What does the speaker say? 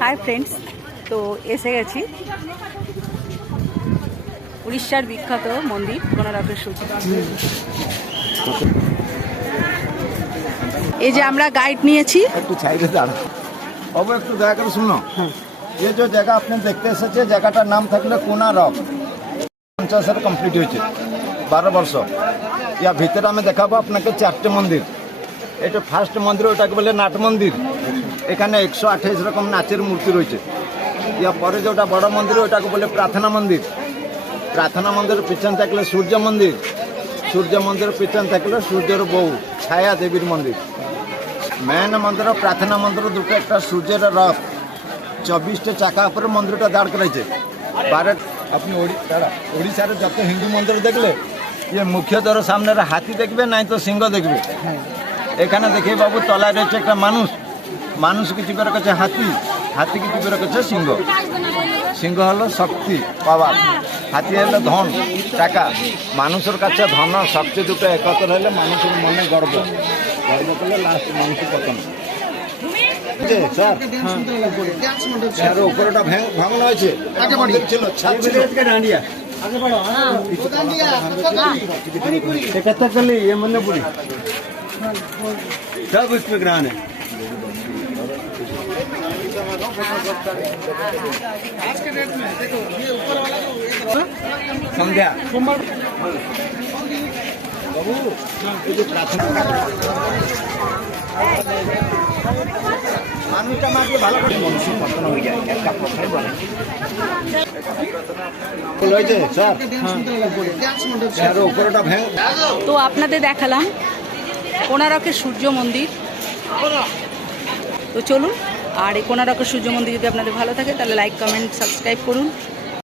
Hi friends, তো এসে গেছি উড়িষ্যার বিখ্যাত মন্দির কোণার্কের সূর্য। এই যে আমরা গাইড নিয়েছি। একটু সাইডে দাঁড়াও, বাবু একটু দয়া করে শুনো। ये जो जगह आपने देखते এসেছে জায়গাটার নাম থাকলে কোণার্ক। 50 কমপ্লিট হয়েছে, 12 বর্ষ। ইয়া ভিতরে আমি দেখাবো আপনাকে 4টে মন্দির। এটা ফার্স্ট মন্দির, ওটাকে বলে নাট মন্দির। এখানে 128 রকম নাচের মূর্তি রয়েছে। ইয়া পরে যেটা বড় মন্দির ওটাকে বলে প্রার্থনা মন্দির। প্রার্থনা মন্দিরের পিছন থাকলে সূর্য মন্দির। সূর্য মন্দিরের পিছন থাকলে সূর্যের বউ ছায়া দেবীর মন্দির। মেন মন্দির প্রার্থনা মন্দির দুটো, একটা সূর্যের রথ 24টা চাকা উপরে মন্দিরটা দাঁড় করাইছে। 12 আপনি ওড়িশার যত হিন্দু মন্দির দেখলে ইয়ে মুখ্য দ্বার সামনে হাতি দেখবে, নাই তো সিংহ দেখবে। এখানে দেখে বাবু তলায় রয়েছে একটা মানুষ, মানুষ কিছু করে কাছে হাতি, হাতি কিছু করে কাছে সিংহ। সিংহ হলো শক্তি পাওয়ার, হাতি হলো ধন টাকা। মানুষের কাছে ধন শক্তি দুটো একত্র হলে মানুষের মনে গর্ব, গর্ব করলে লাস্ট মানুষ পতন। স্যার উপরটা ভাঙানো হয়েছে, ছিল ছাদ ছিল। कथकली ये मन्नपुरी सब इसमें ग्रहण है। आज के डेट में देखो ये ऊपर वाला संध्या बाबू ये जो प्रार्थना মানুষটা মাকে ভালো করে মানুষের পতন হয়ে যায়, একটা কথাই বলে। তো আপনাদের দেখালাম কোণার্কের সূর্য মন্দির। তো চলুন, আর এই কোণার্কের সূর্য মন্দির যদি আপনাদের ভালো থাকে তাহলে লাইক, কমেন্ট, সাবস্ক্রাইব করুন।